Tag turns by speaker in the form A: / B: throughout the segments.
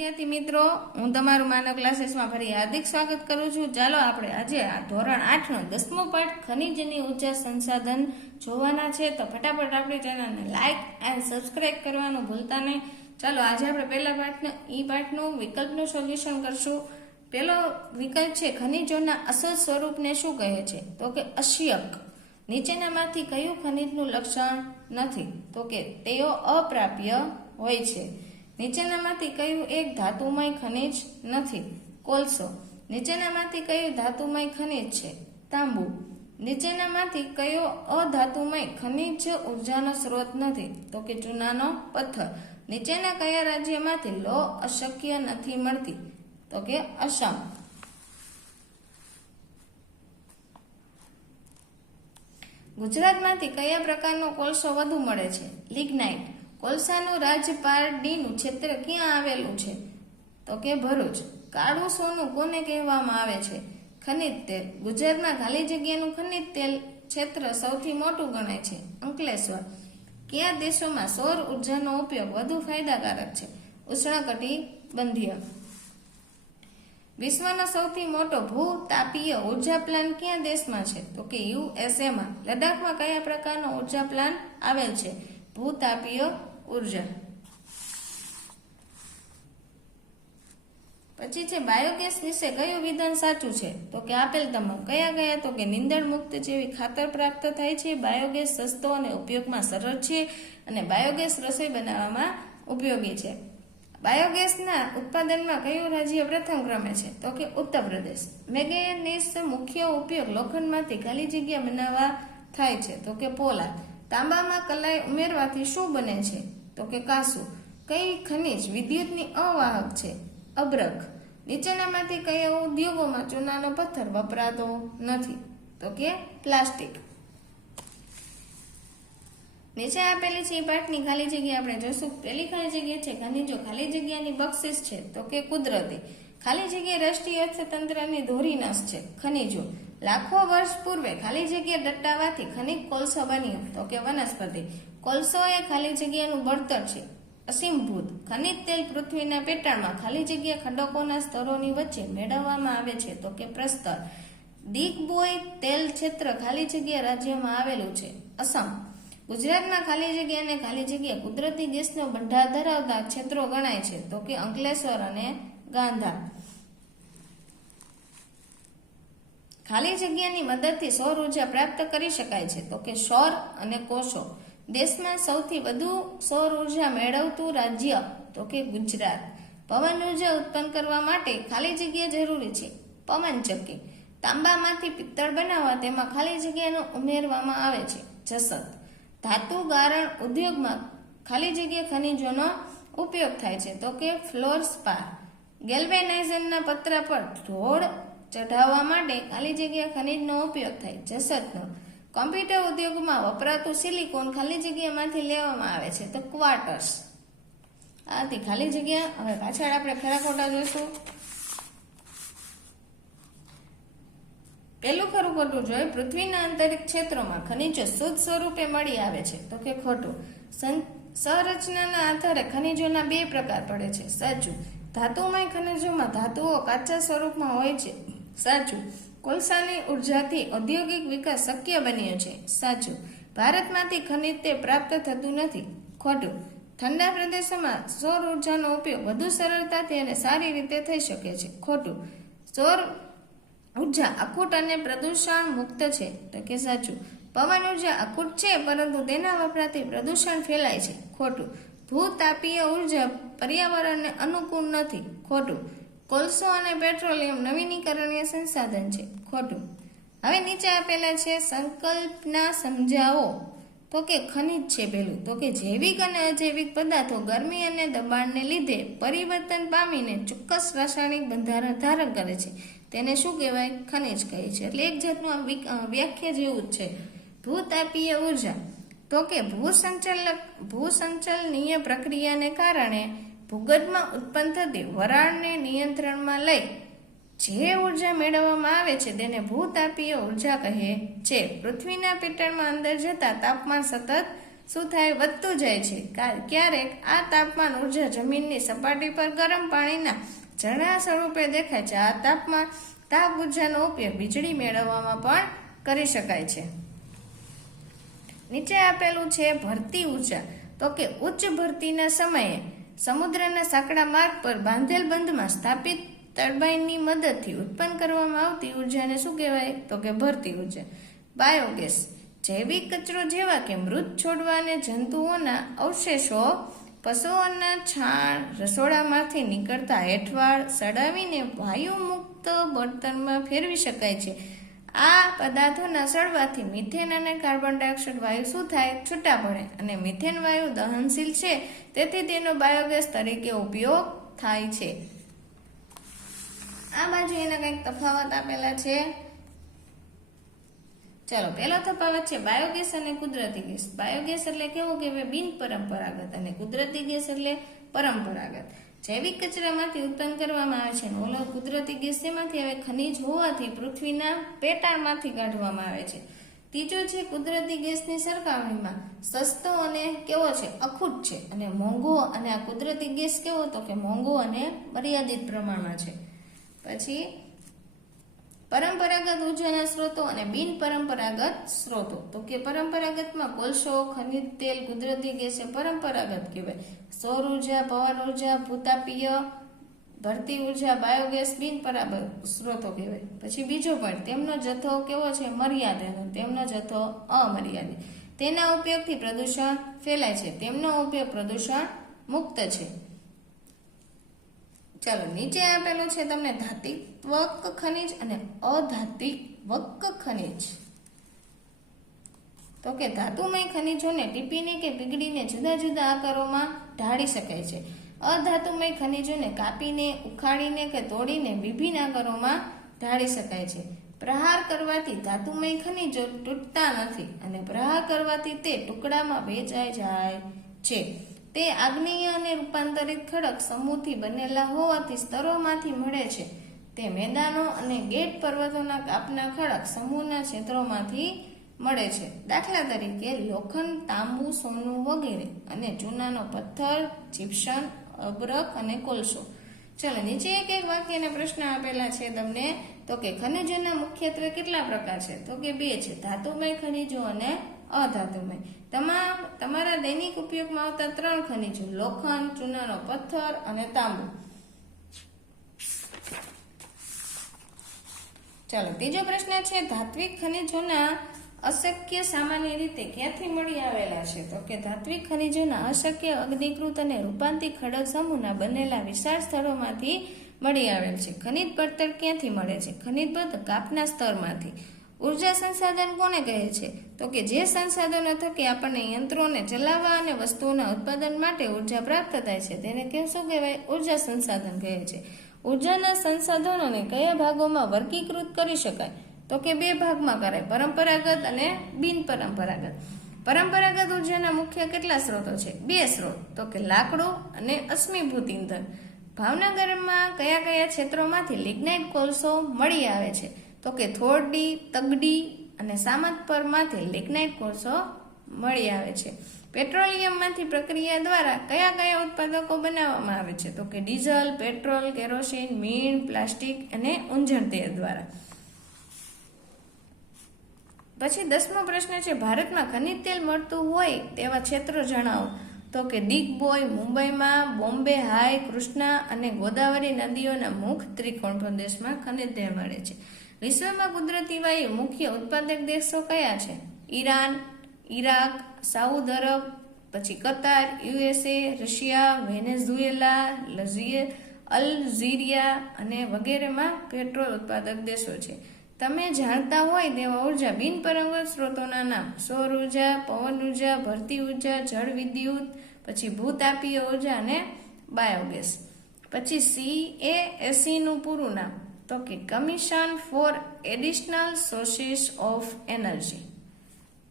A: વિદ્યાર્થી મિત્રો, હું તમારું માનવ ક્લાસીસમાં ફરી હાર્દિક સ્વાગત કરું છું. ચાલો આપણે આજે આ ધોરણ આઠ નો દસમો પાઠ, ખનિજની ઊર્જા સંસાધન, જોવાના છે. તો ફટાફટ આપણી ચેનલને લાઇક એન્ડ સબસ્ક્રાઇબ કરવાનું ભૂલતા નહીં. ચાલો આજે આપણે પહેલા પાઠનું, ઈ પાઠનું વિકલ્પનું સોલ્યુશન કરશું. પહેલો વિકલ્પ છે, ખનિજોના અસલ સ્વરૂપને શું કહે છે? તો કે અશ્યક. નીચેનામાંથી કયું ખનિજનું લક્ષણ નથી? તો કે તેઓ અપ્રાપ્ય હોય છે. નીચેનામાંથી કયું એક ધાતુમય ખનિજ નથી? કોલસો. નીચેનામાંથી કયું ધાતુમય ખનિજ છે? તાંબુ. નીચેનામાંથી કયો અધાતુમય ખનિજ ઉર્જાનો સ્ત્રોત નથી? તો કે ચૂનાનો પથ્થર. નીચેના કયા રાજ્યમાંથી લો અશક્ય નથી મળતી? તો કે અસમ. ગુજરાતમાંથી કયા પ્રકારનો કોલસો વધુ મળે છે? લિગ્નાઇટ. કોલસાનું રાજપારડીનું ક્ષેત્ર ક્યાં આવેલું છે? તો કે ભરૂચ. કાળું સોનું કોને કહેવામાં આવે છે? ખનિજ તેલ. ગુજરાતમાં ખાલી જગ્યાનું ખનિજ તેલ ક્ષેત્ર સૌથી મોટું ગણાય છે. અંકલેશ્વર. કયા દેશોમાં સૌર ઉર્જાનો ઉપયોગ વધુ ફાયદાકારક છે? ઉષ્ણકટિબંધીય. વિશ્વનો સૌથી મોટો ભૂ તાપીય ઊર્જા પ્લાન કયા દેશમાં છે? તો કે યુએસએમાં લદ્દાખમાં કયા પ્રકારનો ઊર્જા પ્લાન આવેલ છે? ભૂ તાપીય ઊર્જા. પછી છે, બાયોગેસ વિશે કયું વિધાન સાચું છે? તો કે આપેલ તમામ કયા કયા તો કે નિંદણ મુક્ત જેવી ખાતર પ્રાપ્ત થાય છે, બાયોગેસ સસ્તો અને ઉપયોગમાં સરળ છે અને બાયોગેસ રસોઈ બનાવવામાં ઉપયોગી છે. બાયોગેસના ઉત્પાદનમાં કયું રાજ્ય પ્રથમ ક્રમે છે? તો કે ઉત્તર પ્રદેશ. મેગેનિસ મુખ્ય ઉપયોગ લોખંડમાંથી ખાલી જગ્યા બનાવવા થાય છે. તો કે પોલા તાંબામાં કલાઈ ઉમેરવાથી શું બને છે? તો કે કાસુ, કઈ ખનિજ વિદ્યુતની અવાહક છે? અબ્રક. નીચેનામાંથી કયા ઉદ્યોગોમાં ચૂનાનો પથ્થર વપરાતો નથી. તો કે પ્લાસ્ટિક. નીચે આપેલી છે એ પાઠની ખાલી જગ્યા આપણે જોશું. પેલી ખાલી જગ્યા છે ખનિજો. ખાલી જગ્યાની બક્ષિસ છે. તો કે કુદરતી. ખાલી જગ્યા રાષ્ટ્રીય અર્થતંત્રની ધોરીનાશ છે. ખનિજો. લાખો વર્ષ પૂર્વે ખાલી જગ્યા દટ્ટાવાથી ખનિજ કોલસો બન્યું તો કે વનસ્પતિ. કોલસો એ ખાલી જગ્યાનું બળતર છે. અસીમભૂત. ખનિજ તેલ પૃથ્વીના પેટાળમાં ખાલી જગ્યા ખડકોના સ્તરોની વચ્ચે મેળવવામાં આવે છે. તો કે પ્રસ્તર. દિગ્બોય તેલ ક્ષેત્ર ખાલી જગ્યા રાજ્યમાં આવેલું છે. અસમ. ગુજરાતમાં ખાલી જગ્યા અને ખાલી જગ્યા કુદરતી ગેસનો બંધાર ધરાવતા ક્ષેત્રો ગણાય છે. તો કે અંકલેશ્વર અને ગાંધા. ખાલી જગ્યાની મદદથી સૌર ઊર્જા પ્રાપ્ત કરી શકાય છે. તો કે સૌર અને કોષો. દેશમાં સૌથી વધુ સૌર ઊર્જા મેળવતું રાજ્ય તો કે ગુજરાત. પવન ઊર્જા ઉત્પન્ન કરવા માટે ખાલી જગ્યા જરૂરી છે. પવનચક્કી તાંબામાંથી પિત્તળ બનાવવા તેમાં ખાલી જગ્યાનો ઉમેરવામાં આવે છે. જસત ધાતુ ગારણ ઉદ્યોગમાં ખાલી જગ્યા ખનિજોનો ઉપયોગ થાય છે. તો કે ફ્લોર સ્પાર ગેલ્વેનાઇઝરના પતરા પર ઢોળ ચઢાવવા માટે ખાલી જગ્યા ખનિજનો ઉપયોગ થાય. જસતનો કોમ્પ્યુટર ઉદ્યોગમાં વપરાતું સિલિકોન ખાલી જગ્યામાંથી લેવામાં આવે છે, તો ક્વાર્ટર્સ. આ હતી ખાલી જગ્યા, હવે પાછળ આપણે ખરા ખોટા જોઈશું. પેલું ખરું ખોટું જોઈએ પૃથ્વીના આંતરિક ક્ષેત્રોમાં ખનિજો શુદ્ધ સ્વરૂપે મળી આવે છે, તો કે ખોટું. સંરચનાના આધારે ખનિજોના બે પ્રકાર પડે છે, સાચું ધાતુમય ખનિજોમાં ધાતુઓ કાચા સ્વરૂપમાં હોય છે, સાચું કોલસાની ઉર્જાથી ઔદ્યોગિક વિકાસ શક્ય બન્યો છે. સાચું. ભારતમાંથી ખનિજ તે પ્રાપ્ત થતું નથી. ખોટું. ઠંડા પ્રદેશોમાં સૌર ઉર્જાનો ઉપયોગ વધુ સરળતાથી અને સારી રીતે થઈ શકે છે. ખોટું. સૌર ઊર્જા અખૂટ અને પ્રદૂષણ મુક્ત છે. તો કે સાચું. પવન ઊર્જા અખૂટ છે, પરંતુ તેના વપરાથી પ્રદૂષણ ફેલાય છે. ખોટું. ભૂતાપીય ઊર્જા પર્યાવરણને અનુકૂળ નથી. ખોટું. કોલસો અને પેટ્રોલિયમ નવીનીકરણીય સંસાધન છે. ખોટું. હવે નીચે આપેલા છે, સંકલ્પના સમજાવો. તો કે ખનિજ છે પેલું. તો કે જૈવિક અને અજૈવિક પદાર્થો ગરમી અને દબાણને લીધે પરિવર્તન પામીને ચોક્કસ રાસાયણિક બંધારણ ધારણ કરે છે. તેને શું કહેવાય? ખનિજ કહે છે. એટલે એક જાતનું વ્યાખ્યા જેવું જ છે. ભૂતાપીય ઊર્જા. તો કે ભૂસંચલક, ભૂસંચલનીય પ્રક્રિયાને કારણે ભૂગર્ભમાં ઉત્પન્ન થતી વરાળને નિયંત્રણમાં લઈ જે ઊર્જા મેળવવામાં આવે છે, તેને ભૂતાપીય ઊર્જા કહે છે. પૃથ્વીના પેટર્નમાં અંદર જતા તાપમાન સતત શું થાય, વધતું જાય છે. ક્યારેક આ તાપમાન ઊર્જા જમીનની સપાટી પર ગરમ પાણીના ઝરણા સ્વરૂપે દેખાય છે. આ તાપમાન તાપ ઉર્જાનો ઉપયોગ વીજળી મેળવવામાં પણ કરી શકાય છે. નીચે આપેલું છે ભરતી ઊર્જા. તો કે ઉચ્ચ ભરતીના સમયે સમુદ્રના સાંકડા માર્ગ પર બાંધેલ બંધમાં સ્થાપિત ટર્બાઇનની મદદથી ઉત્પન્ન કરવામાં આવતી ઉર્જાને શું કહેવાય? તો કે ભરતી ઊર્જા. બાયોગેસ, જૈવિક કચરો જેવા કે મૃત છોડવા અને જંતુઓના અવશેષો પશુઓના છાણ રસોડામાંથી નીકળતા હેઠવાળ સડાવીને વાયુમુક્ત બળતણમાં ફેરવી શકાય છે. આ પદાર્થોના સળવાથી મિથેન અને કાર્બન ડાયોક્સાઇડ વાયુ શું થાય? છૂટા પડે. અને મિથેન વાયુ દહનશીલ છે. તેથી તેનો બાયોગેસ તરીકે ઉપયોગ થાય છે. આ બાજુ એના કંઈક તફાવત આપેલા છે. ચાલો, પહેલો તફાવત છે બાયોગેસ અને કુદરતી ગેસ. બાયોગેસ એટલે કેવું? કે બિન પરંપરાગત અને કુદરતી ગેસ એટલે પરંપરાગત. જૈવિક કચરામાંથી ઉત્પન્ન કરવામાં આવે છે. ઓલો કુદરતી ગેસ તેમાંથી હવે ખનિજ હોવાથી પૃથ્વીના પેટાળમાંથી કાઢવામાં આવે છે. ત્રીજો છે કુદરતી ગેસની સરખામણીમાં સસ્તો અને કેવો છે? અખૂટ છે. અને મોંઘો અને આ કુદરતી ગેસ કેવો તો કે મોંઘો અને મર્યાદિત પ્રમાણમાં છે. પછી પરંપરાગત ઉર્જાના સ્ત્રોતો અને બિન પરંપરાગત સ્ત્રોતો તો કે પરંપરાગતમાં કોલસો, ખનિજ તેલ, કુદરતી ગેસ એ પરંપરાગત કહેવાય. સૌર ઊર્જા, પવન ઊર્જા, ભૂતાપીય, ભરતી ઊર્જા, બાયોગેસ બિન પરાબર સ્ત્રોતો કહેવાય. પછી બીજો પોઈન્ટ તેમનો જથ્થો કેવો છે? મર્યાદિત. તેમનો જથ્થો અમર્યાદિત. તેના ઉપયોગથી પ્રદૂષણ ફેલાય છે. તેમનો ઉપયોગ પ્રદૂષણ મુક્ત છે. ચાલો, નીચે આપેલું છે તમને ધાતિવક ખનિજ અને અધાતિવક ખનિજ. તો કે ધાતુમય ખનિજોને ટીપીને કે પીગળીને જુદા જુદા આકારોમાં ઢાળી શકાય છે. અધાતુમય ખનિજોને કાપીને, ઉખાડીને કે તોડીને વિભિન્ન આકારોમાં ઢાળી શકાય છે. પ્રહાર કરવાથી ધાતુમય ખનિજો તૂટતા નથી અને પ્રહાર કરવાથી તે ટુકડામાં વેચાઈ જાય છે. તે આગ્નેય અને રૂપાંતરિત ખડક સમૂહથી બનેલા હોવાથી સ્તરોમાંથી મળે છે. તે મેદાનો અને ગેટ પર્વતોના કાપના ખડક સમૂહના ક્ષેત્રોમાંથી મળે છે. દાખલા તરીકે લોખંડ, તાંબુ, સોનું વગેરે અને ચૂનાનો પથ્થર, જીપ્સન અબરક અને કોલસો. ચલો, નીચે એક એક વાક્યને પ્રશ્ન આપેલા છે તમને. તો કે ખનિજોના મુખ્યત્વે કેટલા પ્રકાર છે? તો કે બે છે, ધાતુમય ખનિજો અને અધાતુમય. તમામ, તમારા દૈનિક ઉપયોગમાં આવતા ત્રણ ખનિજો, લોખંડ, ચૂનાનો પથ્થર અને તાંબુ. ચાલો, ત્રીજો પ્રશ્ન છે, ધાત્વિક ખનિજોના અશક્ય સામાન્ય રીતે ક્યાંથી મળી આવેલા છે? તો કે ધાત્વિક ખનિજોના અશક્ય, અગ્નિકૃત અને રૂપાંતિક ખડક સમૂહના બનેલા વિશાળ સ્થળોમાંથી મળી આવેલ છે. ખનિજ પડતર ક્યાંથી મળે છે? ખનિજ પડતર કાપના સ્તરમાંથી. ઊર્જા સંસાધન કોને કહે છે? તો કે જે સંસાધનો થકી આપણને યંત્રોને ચલાવવા અને વસ્તુઓના ઉત્પાદન માટે ઊર્જા પ્રાપ્ત થાય છે, તેને કે શું કહેવાય? ઊર્જા સંસાધન કહે છે. ઉર્જાના સંસાધનોને કયા ભાગોમાં વર્ગીકૃત કરી શકાય? તો કે બે ભાગમાં કરાય, પરંપરાગત અને બિન પરંપરાગત પરંપરાગત ઉર્જાના મુખ્ય કેટલા સ્ત્રોતો છે? બે સ્ત્રોત તો કે લાકડું અને અશ્મિભૂત ઇંધન ભાવનગરમાં કયા કયા ક્ષેત્રોમાંથી લિગ્નાઇટ કોલસો મળી આવે છે? તો કે થોરડી, તગડી અને સામતપરમાંથી લિગ્નાઇટ કોષો મળી આવે છે. પેટ્રોલિયમમાંથી પ્રક્રિયા દ્વારા કયા કયા ઉત્પાદકો બનાવવામાં આવે છે? તો કે ડીઝલ, પેટ્રોલ, કેરોસીન, મીણ, પ્લાસ્ટિક અને ઊંજણ તેલ દ્વારા. પછી દસમો પ્રશ્ન છે, ભારતમાં ખનિજ તેલ મળતું હોય તેવા ક્ષેત્રો જણાવો. તો કે દિગ્બોય મુંબઈમાં, બોમ્બે હાઈ કૃષ્ણા અને ગોદાવરી નદીઓના મુખ ત્રિકોણ પ્રદેશમાં ખનિજ તેલ મળે છે. વિશ્વમાં કુદરતી વાયુ મુખ્ય ઉત્પાદક દેશો કયા છે? ઈરાન, ઈરાક, સાઉદ અરબ, પછી કતાર, યુએસએ, રશિયા, વેનેઝુએલા, લઝીએ અલઝીરિયા અને વગેરેમાં પેટ્રોલ ઉત્પાદક દેશો છે. તમે જાણતા હોય તેવા ઊર્જા બિનપરંગત સ્ત્રોતોના નામ. સૌર ઊર્જા, પવન ઊર્જા, ભરતી ઊર્જા, જળ વિદ્યુત, પછી ભૂતાપીય ઊર્જા અને બાયોગેસ. પછી સી એ એસીનું પૂરું નામ. તો કે commission for additional sources of energy.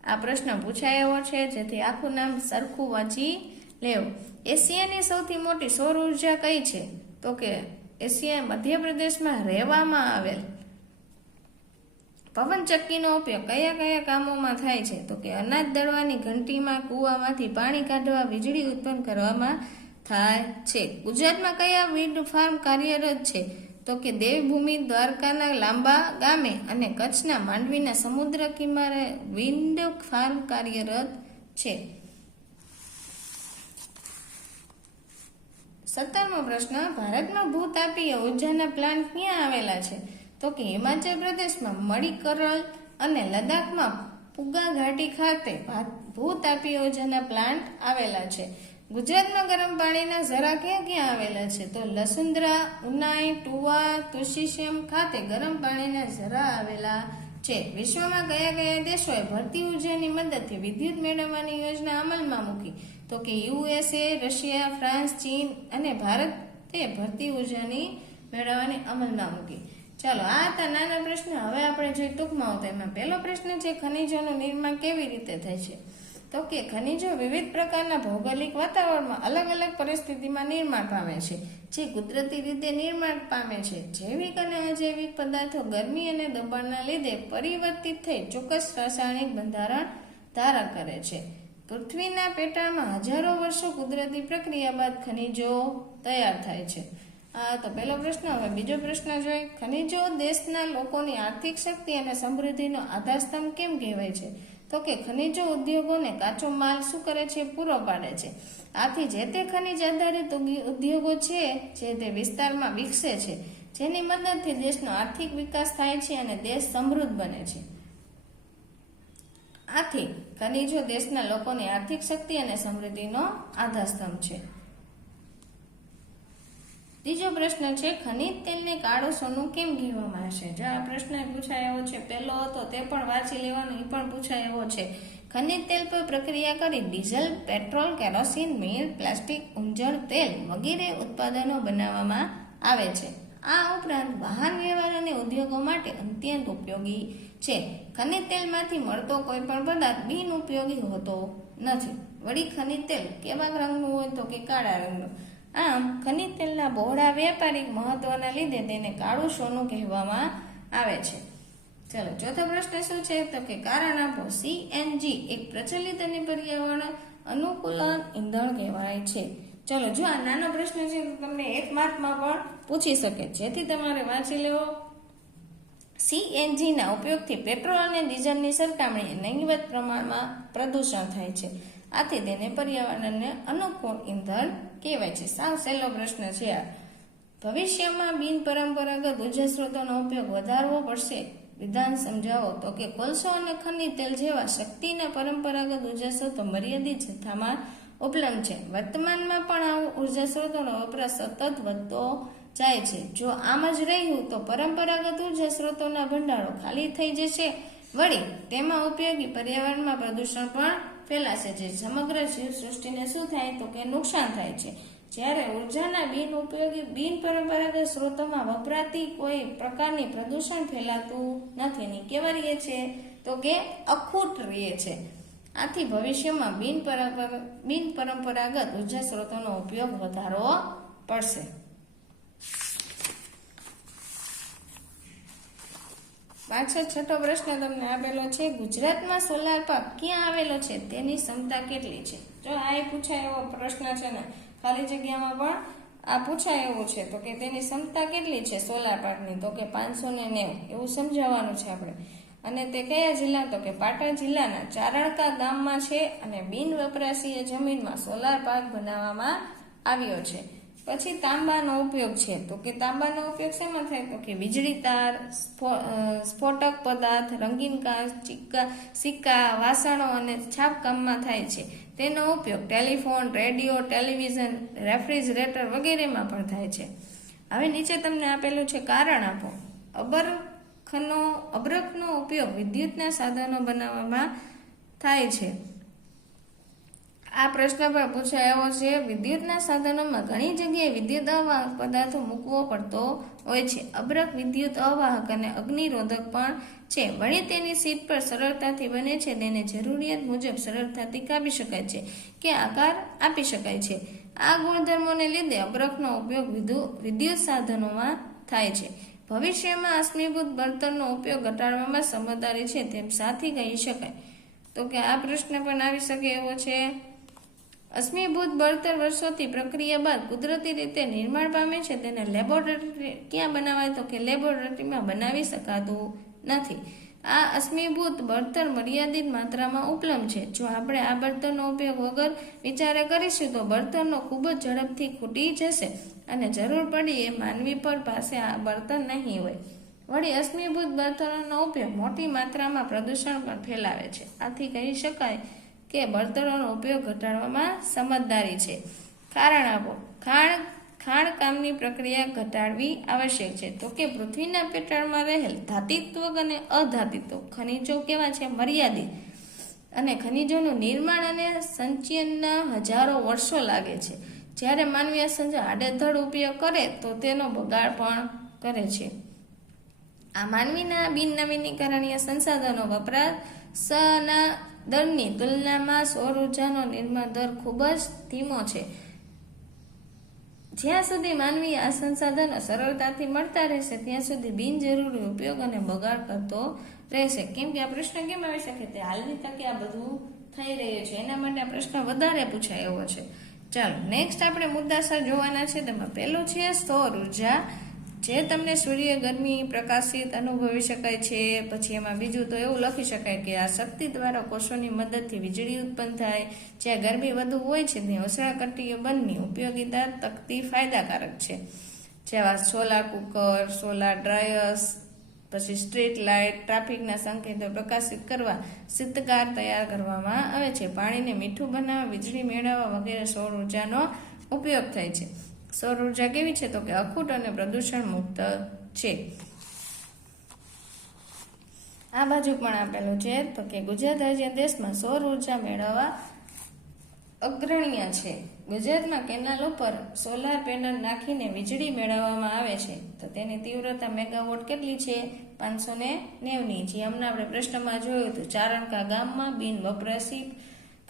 A: આ પ્રશ્ન પૂછાયો છે, જેથી આખું નામ સરખું વાંચી લેવું. એશિયાની સૌથી મોટી સૌર ઊર્જા કઈ છે? તો કે એશિયા મધ્યપ્રદેશમાં રહેવામાં આવેલ. પવનચક્કીનો ઉપયોગ કયા કયા કામોમાં થાય છે? તો કે અનાજ દળવાની ઘંટીમાં કૂવામાંથી પાણી કાઢવા, વીજળી ઉત્પન્ન કરવામાં થાય છે. ગુજરાતમાં કયા વિન્ડ ફાર્મ કાર્યરત છે? તો કે દેવભૂમિ દ્વારકાના લાંબા ગામે અને કચ્છના માંડવીના સમુદ્ર કિનારે વિન્ડ ફાર્મ કાર્યરત છે. સત્તરમો પ્રશ્ન ભારતમાં ભૂતાપીય ઉર્જાના પ્લાન્ટ ક્યાં આવેલા છે? તો કે હિમાચલ પ્રદેશમાં મણિકરલ અને લદ્દાખમાં પુગા ઘાટી ખાતે ભૂતાપીય ઉર્જાના પ્લાન્ટ આવેલા છે. ગુજરાતમાં ગરમ પાણીના ઝરા ક્યાં ક્યાં આવેલા છે? તો લસુંદરા ઉનાઈ, ટુવા તુશીશ્યમ ખાતે ગરમ પાણીના ઝરા આવેલા છે. વિશ્વમાં કયા કયા દેશોએ ભરતી ઉર્જાની મદદથી વિદ્યુત મેળવવાની યોજના અમલમાં મૂકી? તો કે યુએસએ, રશિયા, ફ્રાન્સ, ચીન અને ભારતે ભરતી ઉર્જાની મેળવવાની અમલમાં મૂકી? ચાલો, આ હતા નાના પ્રશ્ન. હવે આપણે જે ટૂંકમાં આવતા એમાં પહેલો પ્રશ્ન છે, ખનિજોનું નિર્માણ કેવી રીતે થાય છે? તો કે ખનિજો વિવિધ પ્રકારના ભૌગોલિક વાતાવરણમાં અલગ અલગ પરિસ્થિતિમાં નિર્માણ પામે છે, જે કુદરતી રીતે નિર્માણ પામે છે. જૈવિક અને અજૈવિક પદાર્થો ગરમી અને દબાણના લીધે પરિવર્તિત થઈ ચોક્કસ રાસાયણિક બંધારણ ધારણ કરે છે. પૃથ્વીના પેટાળમાં હજારો વર્ષો કુદરતી પ્રક્રિયા બાદ ખનિજો તૈયાર થાય છે. આ તો પહેલો પ્રશ્ન, હવે બીજો પ્રશ્ન જોઈએ. ખનિજો દેશના લોકોની આર્થિક શક્તિ અને સમૃદ્ધિનો આધારસ્તંભ કેમ કહેવાય છે? તો કે ખનિજો ઉદ્યોગોને કાચો માલ શું કરે છે પૂરો પાડે છે. આથી જે તે ખનિજ આધારિત ઉદ્યોગો છે, જે તે વિસ્તારમાં વિકસે છે, જેની મદદથી દેશનો આર્થિક વિકાસ થાય છે અને દેશ સમૃદ્ધ બને છે. આથી ખનિજો દેશના લોકોની આર્થિક શક્તિ અને સમૃદ્ધિનો આધારસ્તંભ છે. ત્રીજો પ્રશ્ન છે, ખનિજ તેલને કાળો સોનું કેમ કહેવામાં આવશે જો આ પ્રશ્ન પૂછાયો છે, પહેલો હતો તે પણ વાંચી લેવાનો એ પણ પૂછાયો છે. ખનિજ તેલ પર પ્રક્રિયા કરી ડીઝલ, પેટ્રોલ, કેરોસીન મીણ પ્લાસ્ટિક ઊંજણ તેલ વગેરે ઉત્પાદનો બનાવવામાં આવે છે. આ ઉપરાંત વાહન વ્યવહાર અને ઉદ્યોગો માટે અત્યંત ઉપયોગી છે. ખનિજ તેલમાંથી મળતો કોઈ પણ પદાર્થ બિન ઉપયોગી હોતો નથી. વળી ખનિજ તેલ કેવા રંગનું હોય તો કે કાળા રંગનું? આમ ખનિજ તેલના બહોળા વ્યાપારિક મહત્વના લીધે તેને કાળું સોનું કહેવામાં આવે છે. ચલો, ચોથો પ્રશ્ન શું છે? તો કે કારણ આપો સીએનજી એક પ્રચલિત અને પર્યાવરણ અનુકૂલન ઈંધણ કહેવાય છે. ચલો, જો આ નાનો પ્રશ્ન છે, તો તમને એક માર્કમાં પણ પૂછી શકે. જેથી તમારે વાંચી લેવો. સીએનજીના ઉપયોગથી પેટ્રોલ અને ડીઝલની સરખામણીએ નહીવત પ્રમાણમાં પ્રદૂષણ થાય છે. આથી તેને પર્યાવરણને અનુકૂળ ઈંધણ કહેવાય છે. સાવ સહેલો પ્રશ્ન છે આ. ભવિષ્યમાં બિન પરંપરાગત ઊર્જા સ્ત્રોતોનો ઉપયોગ વધારવો પડશે. વિધાન સમજાવો. તો કે કોલસો અને ખનિજ તેલ જેવા શક્તિના પરંપરાગત ઊર્જા સ્ત્રોતો મર્યાદિત જથ્થામાં ઉપલબ્ધ છે. વર્તમાનમાં પણ આવો ઊર્જા સ્ત્રોતોનો વપરાશ સતત વધતો જાય છે. જો આમ જ રહ્યું, તો પરંપરાગત ઊર્જા સ્ત્રોતોના ભંડારો ખાલી થઈ જશે. વળી, તેમાં ઉપયોગી પર્યાવરણમાં પ્રદૂષણ પણ ફેલાશે. જે સમગ્ર જીવ સૃષ્ટિને શું થાય તો કે નુકસાન થાય છે. જ્યારે ઉર્જાના બિન ઉપયોગી, બિન પરંપરાગત સ્ત્રોતોમાં વપરાતી કોઈ પ્રકારની પ્રદૂષણ ફેલાતું નથી. ની કેવા રહીએ છે તો કે અખૂટ રહીએ છે. આથી ભવિષ્યમાં બિન પરંપરાગત ઊર્જા સ્ત્રોતોનો ઉપયોગ વધારવો પડશે. પાછળ છઠ્ઠો પ્રશ્ન તમને આપેલો છે, ગુજરાતમાં સોલાર પાર્ક ક્યાં આવેલો છે? તેની ક્ષમતા કેટલી છે? જો આ એ પૂછાય એવો પ્રશ્ન છે ને, ખાલી જગ્યામાં પણ આ પૂછાય એવું છે, તો કે તેની ક્ષમતા કેટલી છે સોલાર પાર્કની તો કે પાંચસો ને નેવું. એવું સમજાવવાનું છે આપણે. અને તે કયા જિલ્લા? તો કે પાટણ જિલ્લાના ચારણકા ગામમાં છે અને બિન વપરાશીય જમીનમાં સોલાર પાર્ક બનાવવામાં આવ્યો છે. પછી તાંબાનો ઉપયોગ છે. તો કે તાંબાનો ઉપયોગ શેમાં થાય? તો કે વીજળી તાર સ્ફો- સ્ફોટક પદાર્થ, રંગીન કાચ, ચિક્કા, સિક્કા, વાસણો અને છાપકામમાં થાય છે. તેનો ઉપયોગ ટેલિફોન, રેડિયો, ટેલિવિઝન, રેફ્રિજરેટર વગેરેમાં પણ થાય છે. હવે નીચે તમને આપેલું છે કારણ આપો. અબરખનો અબરખનો ઉપયોગ વિદ્યુતના સાધનો બનાવવામાં થાય છે. આ પ્રશ્ન પણ પૂછાયો છે, વિદ્યુતના સાધનોમાં ઘણી જગ્યાએ વિદ્યુત અવાહક પદાર્થો મૂકવો પડતો હોય છે. અબરક વિદ્યુત અવાહક અને અગ્નિરોધક પણ છે. વળી તેની સીટ પર સરળતાથી બને છે, તેને જરૂરિયાત મુજબ સરળતાથી કાપી શકાય છે કે આકાર આપી શકાય છે. આ ગુણધર્મોને લીધે અબરકનો ઉપયોગ વિદ્યુત સાધનોમાં થાય છે. ભવિષ્યમાં અશ્મિભૂત બળતણનો ઉપયોગ ઘટાડવામાં સમજદારી છે, તેમ સાથી કહી શકાય. તો કે આ પ્રશ્ન પણ આવી શકે એવો છે? અશ્મિભૂત બળતર વર્ષોથી પ્રક્રિયા બાદ કુદરતી રીતે નિર્માણ પામે છે. તેને લેબોરેટરી ક્યાં બનાવાય તો કે લેબોરેટરીમાં બનાવી શકાતું નથી. આ અશ્મિભૂત બળતર મર્યાદિત માત્રામાં ઉપલબ્ધ છે. જો આપણે આ બળતરનો ઉપયોગ વગર વિચારે કરીશું તો બળતરનો ખૂબ જ ઝડપથી ખૂટી જશે અને જરૂર પડી એ માનવી પર પાસે આ બળતર નહીં હોય. વળી અશ્મિભૂત બળતરનો ઉપયોગ મોટી માત્રામાં પ્રદૂષણ પણ ફેલાવે છે. આથી કહી શકાય કે બળતણોનો ઉપયોગ ઘટાડવામાં સમજદારી છે. કારણ આપો, ખાણ ખાણકામની પ્રક્રિયા ઘટાડવી આવશ્યક છે. તો કે પૃથ્વીના પેટાળમાં રહેલ ધાતિત્વ અને અધાતિત્વ, ખનિજો કેવા છે? મર્યાદિત. અને ખનિજોનું નિર્માણ અને સંચયનના હજારો વર્ષો લાગે છે. જ્યારે માનવીય સંજોગ આડેધડ ઉપયોગ કરે, તો તેનો બગાડ પણ કરે છે. આ માનવીના બિન નવીનીકરણીય સંસાધનો વપરાશના દરની તુલનામાં સૌર ઉર્જાનો નિર્માણ દર ખૂબ જ ધીમો છે. જ્યાં સુધી માનવી આ સંસાધનો સરળતાથી મળતા રહેશે, ત્યાં સુધી બિનજરૂરી ઉપયોગ અને બગાડ કરતો રહેશે. કેમ કે આ પ્રશ્ન કેમ આવી શકે તે હાલની તકે આ બધું થઈ રહ્યું છે? એના માટે આ પ્રશ્ન વધારે પૂછાય એવો છે. ચાલો નેક્સ્ટ આપણે મુદ્દાસર જોવાના છે. તેમાં પહેલું છે સૌર ઊર્જા. જે તમને સૂર્ય ગરમી પ્રકાશિત અનુભવી શકાય છે, પછી એમાં બીજું તો એવું લખી શકાય કે આ શક્તિ દ્વારા કોષોની મદદથી વીજળી ઉત્પન્ન થાય. જ્યાં ગરમી વધુ હોય છે ત્યાં ઉષ્ણાકટીય બંધની ઉપયોગિતા તકતી ફાયદાકારક છે. જેવા સોલાર કુકર, સોલાર ડ્રાયર્સ, પછી સ્ટ્રીટ લાઇટ, ટ્રાફિકના સંકેતો પ્રકાશિત કરવા સિદ્ધકાર તૈયાર કરવામાં આવે છે. પાણીને મીઠું બનાવવા, વીજળી મેળવવા વગેરે સૌર ઉર્જાનો ઉપયોગ થાય છે. સૌર ઊર્જા કેવી છે તો કે અખૂટ અને પ્રદૂષણ મુક્ત છે. આ બાજુ પણ આપેલું છે તો કે ગુજરાત રાજ્ય દેશમાં સૌર ઊર્જા મેળવવા અગ્રણ્ય છે. ગુજરાતમાં કેનાલ ઉપર સોલાર પેનલ નાખીને વીજળી મેળવવામાં આવે છે. તો તેની તીવ્રતા મેગાવોટ કેટલી છે? પાંચસો ને નેવની. જે હમણાં આપણે પ્રશ્નમાં જોયું હતું. ચારણકા ગામમાં બિન વપરાશી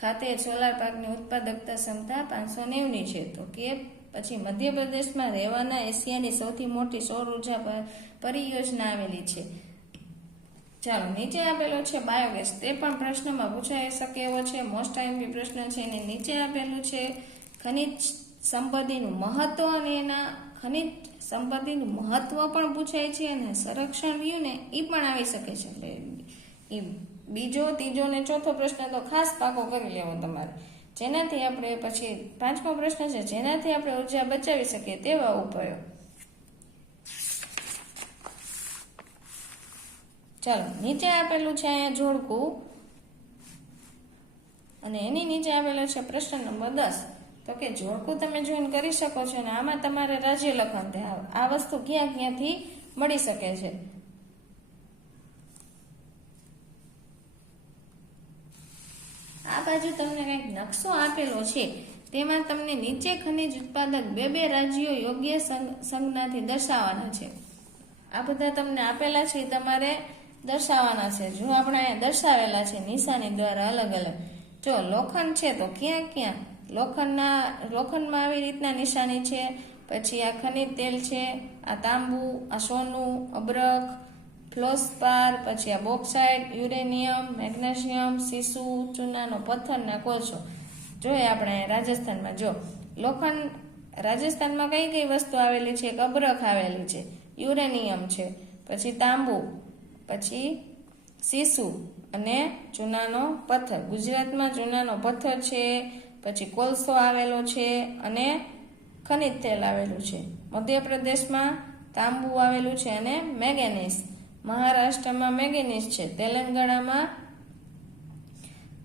A: ખાતે સોલાર પાકની ઉત્પાદકતા ક્ષમતા પાંચસો નેવની છે. તો કે પછી મધ્યપ્રદેશમાં રહેવાના એશિયાની સૌથી મોટી સૌર ઊર્જા પરિયોજના આવેલી છે. ચાલો, નીચે આપેલો છે બાયોગેસ તે પણ પ્રશ્નમાં પૂછાઈ શકે એવો છે. મોસ્ટ ટાઈમ પ્રશ્ન છે એને નીચે આપેલું છે. ખનિજ સંપત્તિનું મહત્વ અને એના ખનિજ સંપત્તિનું મહત્વ પણ પૂછાય છે અને સંરક્ષણ રહ્યું ને એ પણ આવી શકે છે. એટલે એ બીજો, ત્રીજો ને ચોથો પ્રશ્ન તો ખાસ પાકો કરી લેવો તમારે. જેનાથી આપણે પછી પાંચમો પ્રશ્ન છે, જેનાથી આપણે ઊર્જા બચાવી શકીએ તેવા ઉપાયો. ચાલો, નીચે આપેલું છે અહીંયા જોડકું. અને એની નીચે આપેલો છે પ્રશ્ન નંબર દસ. તો કે જોડકું તમે જોઈન કરી શકો છો અને આમાં તમારે રાજ્ય લખન આ વસ્તુ ક્યાં ક્યાંથી મળી શકે છે? આ બાજુ તમને કંઈક નકશો આપેલો છે. તેમાં તમને નીચે ખનિજ ઉત્પાદક બે બે રાજ્યો યોગ્ય સંજ્ઞાથી દર્શાવવાના છે. આ બધા તમને આપેલા છે તમારે દર્શાવવાના છે. જો આપણે અહીંયા દર્શાવેલા છે, નિશાની દ્વારા અલગ અલગ. જો લોખંડ છે, તો ક્યાં ક્યાં? લોખંડના, લોખંડમાં આવી રીતના નિશાની છે. પછી આ ખનિજ તેલ છે, આ તાંબુ, આ સોનું, અબરખ ફ્લોસ્પાર પછી આ બોક્સાઇડ, યુરેનિયમ, મેગ્નેશિયમ, સીસુ, ચૂનાનો પથ્થરના કોલસો. જોઈએ આપણે રાજસ્થાનમાં. જો, લોખંડ, રાજસ્થાનમાં કઈ કઈ વસ્તુ આવેલી છે? અબરખ આવેલી છે. યુરેનિયમ છે. પછી તાંબુ, પછી સીસુ અને ચૂનાનો પથ્થર. ગુજરાતમાં ચૂનાનો પથ્થર છે, પછી કોલસો આવેલો છે અને ખનિજ તેલ આવેલું છે. મધ્યપ્રદેશમાં તાંબુ આવેલું છે અને મેંગેનીઝ. મહારાષ્ટ્રમાં મેંગેનીઝ છે, તેલંગાણામાં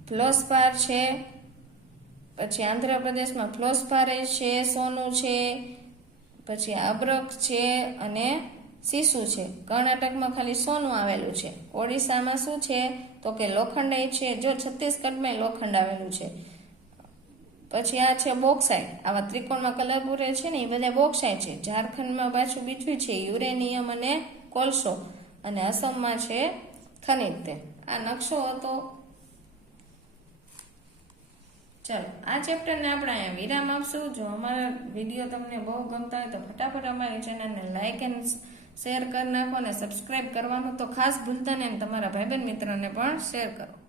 A: ફ્લોસ્પાર છે, પછી આંધ્રપ્રદેશમાં ફ્લોસ્પારેજ છે, સોનું છે, પછી અબ્રક છે અને સીસુ છે. કર્ણાટકમાં ખાલી સોનું આવેલું છે. ઓડિશામાં શું છે? તો કે લોખંડ છે. જો છત્તીસગઢમાં લોખંડ આવેલું છે. પછી આ છે બોક્સાઈ આવા ત્રિકોણમાં કલર પૂરે છે ને, એ બધા બોક્સાઈ છે. ઝારખંડમાં પાછું બીજું છે, યુરેનિયમ અને કોલસો. અને અસમમાં છે ખનિજ તેલ. આ નકશો હતો. ચાલો, આ ચેપ્ટરને આપણે અહીંયા વિરામ આપશું. જો અમારા વીડિયો તમને બહુ ગમતા હોય તો ફટાફટ અમારી ચેનલને લાઇક એન્ડ શેર કરી નાખો અને સબસ્ક્રાઇબ કરવાનું તો ખાસ ભૂલતા નહીં તમારા ભાઈબંધ મિત્રોને પણ શેર કરો.